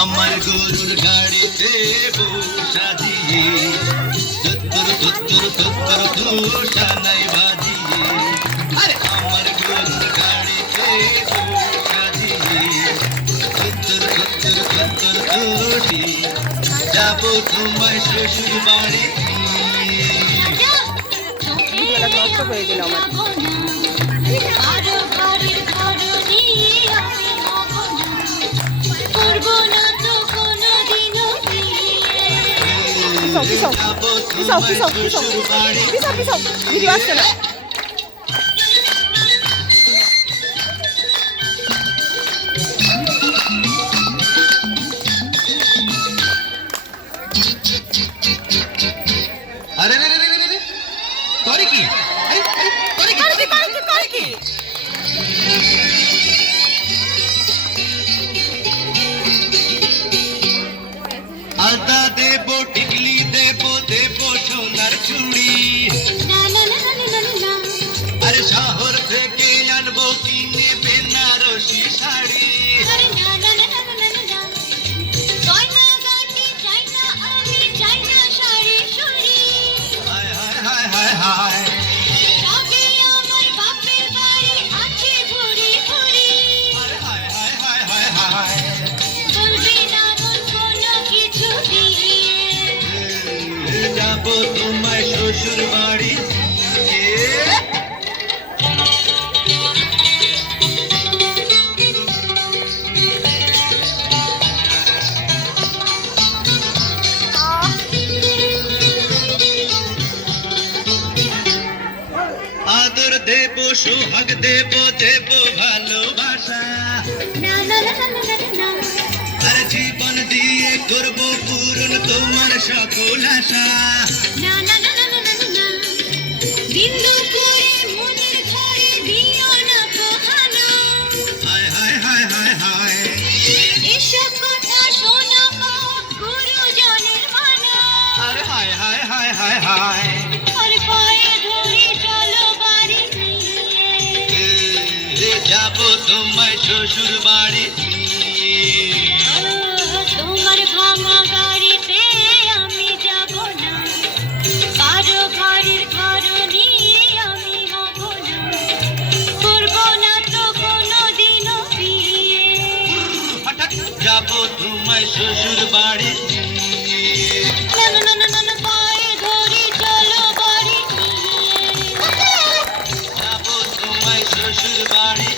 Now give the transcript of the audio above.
আমার গরুর গাড়িতে বসা দিয়ে সানাই বাজিয়ে আরে আমার গরুর গাড়িতে বসা দিয়ে যাবো তোমায় শ্বশুর বাড়ি নষ্ট করে দিল আমার। ভিডিও আসছে না। আরে রে রে রে রে করে কি আলতা দেবো টিকলি দেবো দেবো সোনার চুড়ি আরে শহর থেকে আনবো কিনে বেনারসি শাড়ি হায় হায় হায় হায় যাবো তোমায় শ্বশুর বাড়ি আদর দেব সোহাগ দেব দেব ভালোবাসা আর জীবন দিয়ে করবো পূরণ তোমার সকল আশা হায় হায় হায় হায় হায় আরে হায় হায় হায় হায় হায় যাবো তোমায় শ্বশুর বাড়ি তোমার ভাঙা গাড়িতে আমি যাব না, কারো ঘরের ঘর নিয়ে আমি হব না, করব না তো কোনোদিনও বিয়ে। যাবো তোমায় শ্বশুর বাড়ি না না না না না, পায়ে ধরি চলো বাড়ি নিয়ে। যাবো তোমায় শ্বশুর বাড়ি